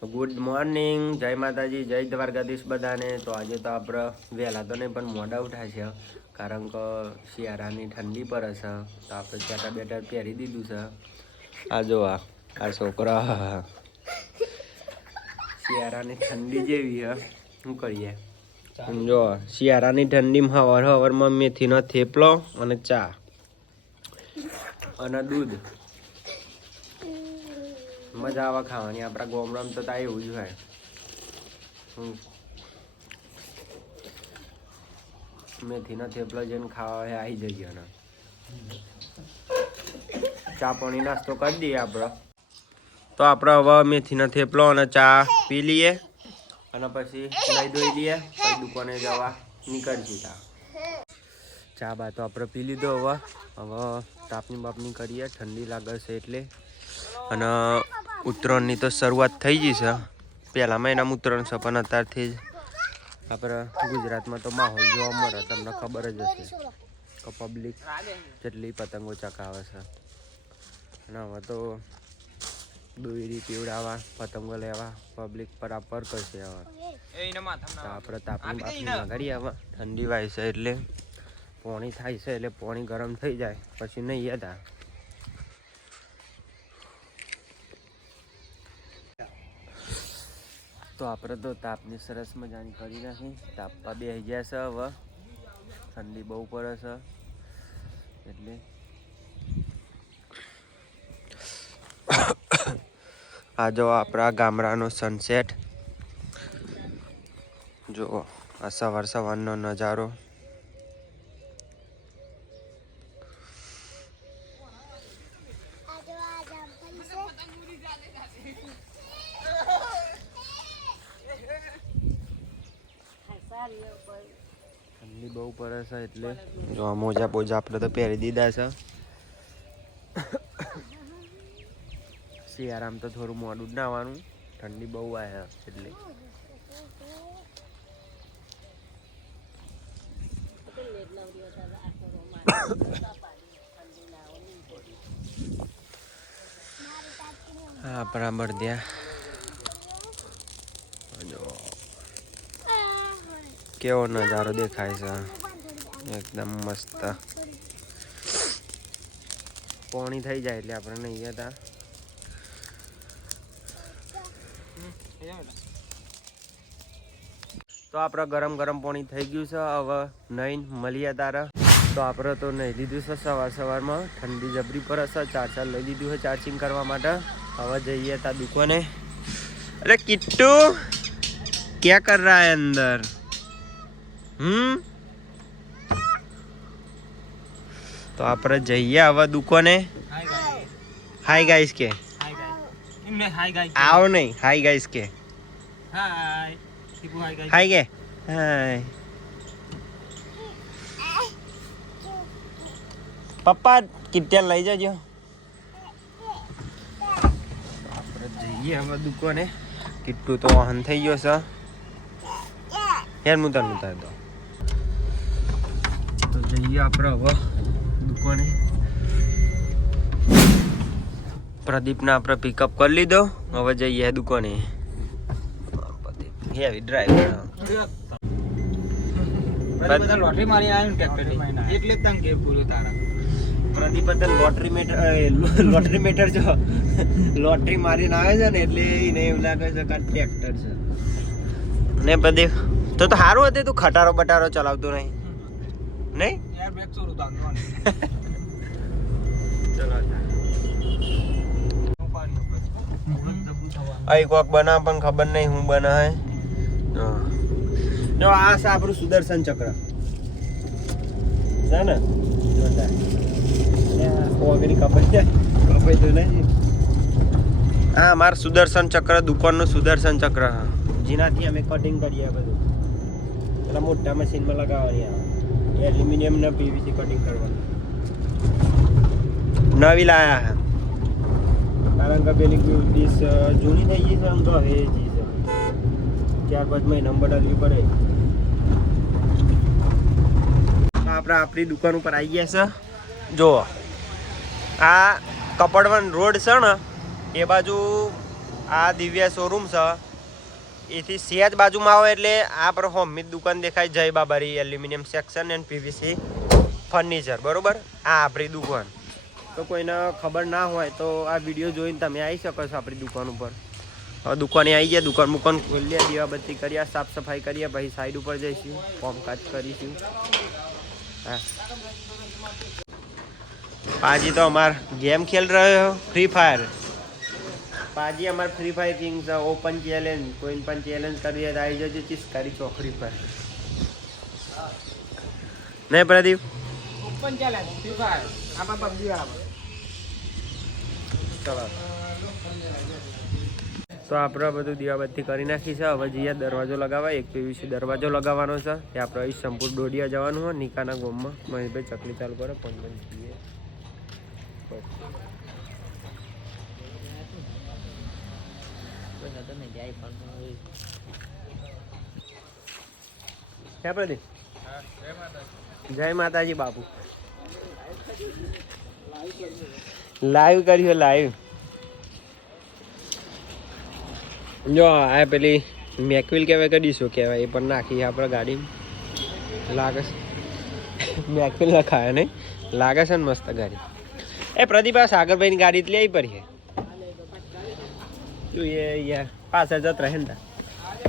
Good morning, જય માતાજી, જય દ્વારકાધીશ બધાને. તો આજે તો આપણે વહેલા તો નહીં પણ મોડા ઉઠ્યા છે, કારણ કે શિયાળાની ઠંડી પડે છે. તો આપણે સ્વેટર બેટર પહેરી દીધું છે. આ જો આ છોકરા શિયાળાની ઠંડી જેવી હે, શું કરીએ. જો શિયાળાની ઠંડીમાં હવારમાં મેથીનો થેપલો અને ચા અને દૂધ મજા આવે ખાવાની. આપણા ગામડામાં તો એવું જ હોય. મેથીનો થેપલો જેને ખાવા હોય આવી જઈએ ને ચા પાણી નાસ્તો કરી દઈએ આપણે. તો આપણે હવે મેથીનો થેપલો અને ચા પી લઈએ અને પછી લઈ ધોઈ લઈએ, પછી દુકાને જવા નીકળીશું. ચા બા તો આપણે પી લીધો. હવે તાપની બાપની કરીએ, ઠંડી લાગે છે એટલે. અને ઉત્તરાયણની તો શરૂઆત થઈ ગઈ છે. પહેલા મહિનામાં ઉત્તરાયણ છે, પણ અત્યારથી જ આપણે ગુજરાતમાં તો માહોલ જોવા મળે. તમને ખબર જ હશે કે પબ્લિક જેટલી પતંગો ચકાવે છે. અને હવે તો દોરી પીવડાવવા, પતંગો લેવા પબ્લિક બરાબર કરશે. હવે આપણે તાપની બાપની લગાડીએ. હવે ઠંડી વાય છે એટલે પાણી થાય છે, એટલે પાણી ગરમ થઈ જાય પછી નહીં હતા. તો આપણે તો તાપની સરસ મજાની કરી નાખી. તાપવા બેસી ગયા છે. હવે ઠંડી બહુ પડે છે એટલે આ જો આપણા ગામડાનો સનસેટ જો, આ સવારનો નજારો. ઠંડી બહુ પડે છે એટલે જો આ મોજા બોજા આપણે તો પહેરી દીધા છે. શિયાળામાં તો થોડું મોડું જ નાવાનું, ઠંડી બહુ આવે એટલે. આપણા બળદિયા જો કેવો નજારો દેખાય છે, એકદમ મસ્ત. પાણી થઈ જાય એટલે આપણે નહીં હતા. તો આપણે ગરમ પાણી થઈ ગયું છે. હવે નહીં મળીએ તારે. તો આપણે તો નહીં લીધું છે સવારમાં. ઠંડી જબરી પર હશે. ચાર્જર લઈ લીધું છે ચાર્જિંગ કરવા માટે. હવે જઈએ તા દુકાને. અરે કિટ્ટू क्या कर रहा है अंदर? તો આપણે જઈએ હવે દુકાને. હાય ગાઈસ કે આવો નહીં. હાય ગાઈસ કે હાય કે હાય. પપ્પા કિટ્યા લઈ જજો. આપણે જઈએ હવે દુકાને. કિટ્ટુ તો વાહન થઈ ગયો છે. યાર મુતાર તો જઈએ આપણે હવે દુકાને. પ્રદીપને આપણે પિકઅપ કરી લીધો. હવે જઈએ દુકાને. હેવી ડ્રાઈવર લોટરી મારી આવ્યું ટ્રેક્ટરની એટલે તમ કે પૂરો તારા. પ્રદીપ લોટરી મેટર જો લોટરી મારીને આવે છે ને એટલે એને એવું લાગે છે કે ટ્રેક્ટર છે ને. પ્રદીપ તો સારું હતું, તું ખટારો બટારો ચલાવતો નહીં યાર. બ્રેક ચોરું ચલો અહીં કોક બનાવ પણ ખબર નહીં હું બનાવે. જો આ છે આપણું સુદર્શન ચક્ર છે ને. હા, મારું સુદર્શન ચક્ર, દુકાનનું સુદર્શન ચક્ર, જેનાથી અમે કટિંગ કરીએ બધું. પેલા મોટા મશીનમાં લગાવવાની આવે. એલ્યુમિનિયમ ને પીવીસી કટિંગ કરવાની નવી લાયા. કારણ કે પેલી ડીશ જૂની થઈ ગઈ છે આમ તો. હવે છે 4-5 મહિના બદલવી પડે. આપણે આપણી દુકાન ઉપર આવી ગયા છે. જો આ કપડવન રોડ છે ને, એ બાજુ આ દિવ્યા શોરૂમ છે એથી સેજ બાજુમાં આવો એટલે આ પર હોમની દુકાન દેખાય જય બાબારી aluminium section and PVC furniture બરોબર આ આપણી દુકાન તો કોઈને ખબર ના હોય તો આ વિડીયો જોઈને તમે આવી શકો છો આપણી દુકાન ઉપર દુકાને આવી ગયા દુકાન ખોલીએ દીવાબત્તી કરીએ સાફ સફાઈ કરીએ પછી સાઈડ ઉપર જઈશું કામકાજ કરીશું હા પાજી તો અમાર गेम खेल रहे हो फ्री फायर पाजी हमार फ्री फायर किंग से ओपन चैलेंज कोई पण चैलेंज करिए आई जो चीज करी छोकरी पर नहीं Pradeep open challenge free fire आपा पबजी वाला चलो तो આપણે બધું દીવાબત્તી કરી નાખી છે હવે જઈએ દરવાજો લગાવવા એક પીવીસી દરવાજો લગાવવાનો છે તે આપણે ઈસમપુર ડોડિયા જવાનું હોય નિકાના ગામમાં મહેશભાઈ ચકલી ચાલુ કરે પણ જઈએ क्या प्रदीप जय माता जी बापू लाइव करियो लाइव जो आ पेली मैकविल कहेवाय के डीसो कहेवाय ए पण नाखी आपणे गाड़ी लागे मैकविल लखाया नहीं लागे छे मस्त गाड़ी ए प्रदीप आ सागरभाई गाड़ी ले आई पड़ी है जो ये पास जत रहे ने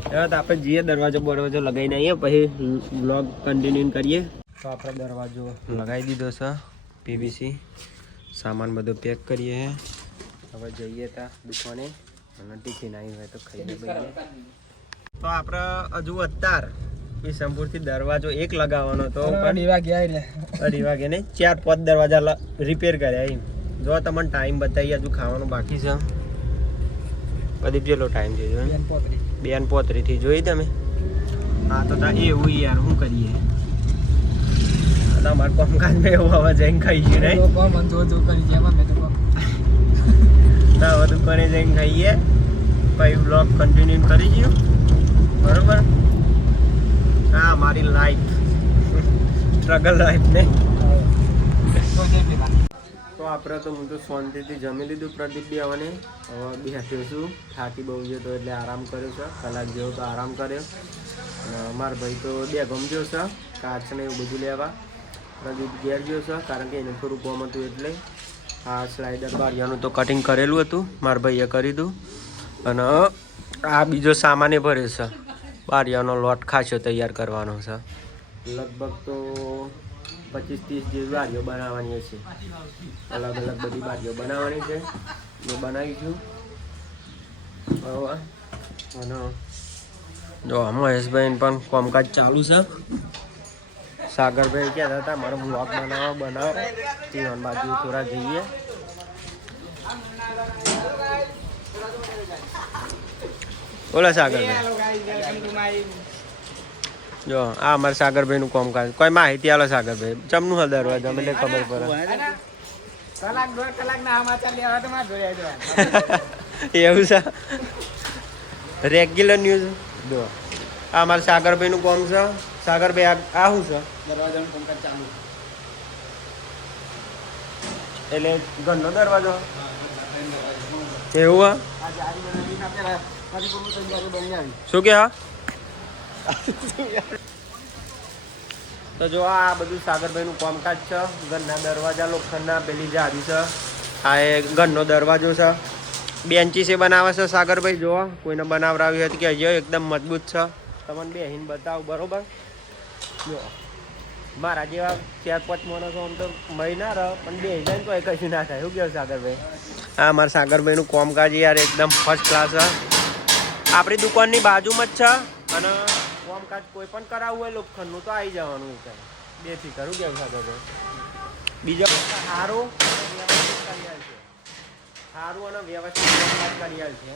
હવે તો આપણે જઈએ દરવાજો લગાવીને આવીએ પછી બ્લોગ કન્ટિન્યુ કરીએ તો આપણે દરવાજો લગાવી દીધો છે પીવીસી સામાન બધો પેક કરીએ હવે જઈએ તા દુકાને અને ટિફિન આવી હોય તો ખાઈને બઈએ તો આપણે હજુ અત્યાર ઈસમપુરથી દરવાજો એક લગાવવાનો તો 2 વાગે આવી 2 વાગે નહીં 4-5 દરવાજા રિપેર કર્યા એમ જો તમને ટાઈમ બતાવીએ હજુ ખાવાનું બાકી છે પ્રદીપ જેટલો ટાઈમ છે 2:35 થી જોઈ તમે હા તો એવું યાર શું કરીએ તમારે કામકાજમાં એવું હવે જઈને ખાઈએ નહીં ના હવે દુકાને જઈને ખાઈએ પછી બ્લોગ કન્ટિન્યુ કરી દઈએ બરોબર હા મારી લાઈફ સ્ટ્રગલ લાઈફ ને તો આપણે તો હું તો શાંતિથી જમી લીધું પ્રદીપ બી આવવાને હવે બેઠ્યો છું થાકી બહુ જતો એટલે આરામ કર્યો છે કલાક જેવો તો આરામ કર્યો અને મારા ભાઈ તો 2 ગમજો છે કાચને એવું બધું લેવા પ્રદીપ ઘેર ગયો છે કારણ કે એને થોડું કોમ હતું એટલે આ સ્લાઇડર બારિયાનું તો કટિંગ કરેલું હતું મારા ભાઈએ કરી દીધું અને આ બીજો સામાને ભરે છે બારિયાનો લોટ ખાસો તૈયાર કરવાનો છે લગભગ તો 25-30 જેવી બારીઓ બનાવવાની છે અલગ અલગ બધી બારીઓ બનાવવાની છે એ બનાવીશું અને જો મહેશભાઈ પણ કામકાજ ચાલુ છે સાગરભાઈ કહેતા હતા મારો બ્લોગ બનાવો ટીવન બાજુ થોડા જઈએ બોલો સાગરભાઈ જો આ અમારા સાગરભાઈનું કામકાજ કોઈ માહિતી આલો સાગરભાઈ ચમનું હલ દરવાજા મને ખબર પડે એવું છે રેગ્યુલર ન્યૂઝ જો આ અમારા સાગરભાઈનું કામ છે સાગરભાઈ આ શું છે દરવાજાનું કામકાજ ચાલુ એટલે ઘરનો દરવાજો એવું શું કે હા તો જો આ બધું સાગરભાઈનું કામકાજ છે ઘરના દરવાજા લોખંડના પેલી જારી છે આ એ ઘરનો દરવાજો છે બેન્ચીસ એ બનાવે છે સાગરભાઈ જો કોઈને બનાવરાવી હોય તો કહેજો એકદમ મજબૂત છે તમને બેહીને બતાવું બરોબર જો મારા જેવા 4-5 માણસો આમ તો મહિના રહે પણ બે જાય તો કશું ના થાય શું કહે સાગરભાઈ હા મારા સાગરભાઈનું કામકાજ યાર એકદમ ફર્સ્ટ ક્લાસ છે આપણી દુકાનની બાજુમાં જ છે અને કામકાજ કોઈ પણ કરાવવું હોય લોખંડનું તો આવી જવાનું છે બેથી કરું કેવું સાગરભાઈ બીજો સારું અને વ્યવસ્થિત કામકાજ કરી આલ છે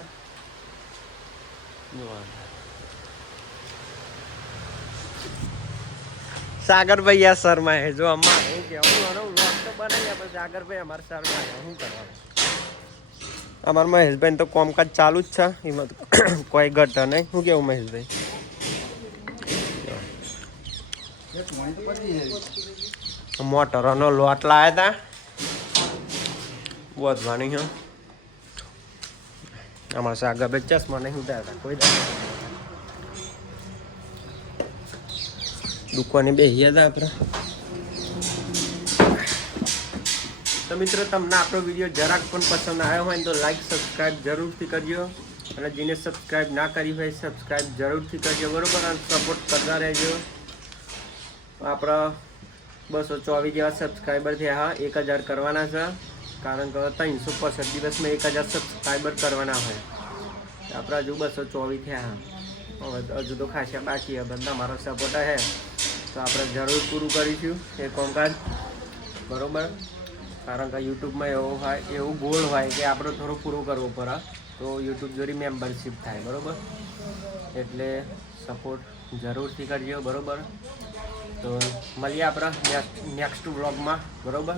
સાગરભાઈ યાર શર્માએ જો અમાર હું કહેવાનું વ્લોગ તો બનાવીએ પણ સાગરભાઈ અમારે શર્માએ શું કરવાનું અમારા મહેશભાઈ તો કામકાજ ચાલુ જ છે એમાં કોઈ ઘટ નહીં શું કેવું મહેશભાઈ મોટરનો લોટ લાવ્યા હતા બોધવાની અમારા સાગા બે ચશ્મા નહીં ઉતારતા કોઈ દુકાને બેસી હતા આપણે. તો મિત્રો તમને આપણો વિડીયો જરાક પણ પસંદ આવ્યો હોય તો લાઈક સબસ્ક્રાઈબ જરૂરથી કરજો, અને જેને સબસ્ક્રાઈબ ના કરી હોય સબસ્ક્રાઈબ જરૂરથી કરજો બરાબર, અને સપોર્ટ કરતા રહેજો. આપણા 224 જેવા સબસ્ક્રાઈબર થયા. હા 1000 કરવાના છે, કારણ કે 365 દિવસમાં 1000 સબસ્ક્રાઈબર કરવાના હોય. આપણા હજુ 224 થયા. હવે હજુ તો ખાસા બાકી છે. બધા મારો સપોર્ટ છે તો આપણે જરૂર પૂરું કરીશું એ કામકાજ બરાબર, કારણ કે યુટ્યુબમાં એવું ગોળ હોય કે આપણે થોડું પૂરું કરવું પડે તો યુટ્યુબ જોડી મેમ્બરશીપ થાય બરાબર. એટલે સપોર્ટ જરૂરથી કરજો બરાબર. તો મળીએ આપણા નેક્સ્ટ વ્લોગમાં બરાબર.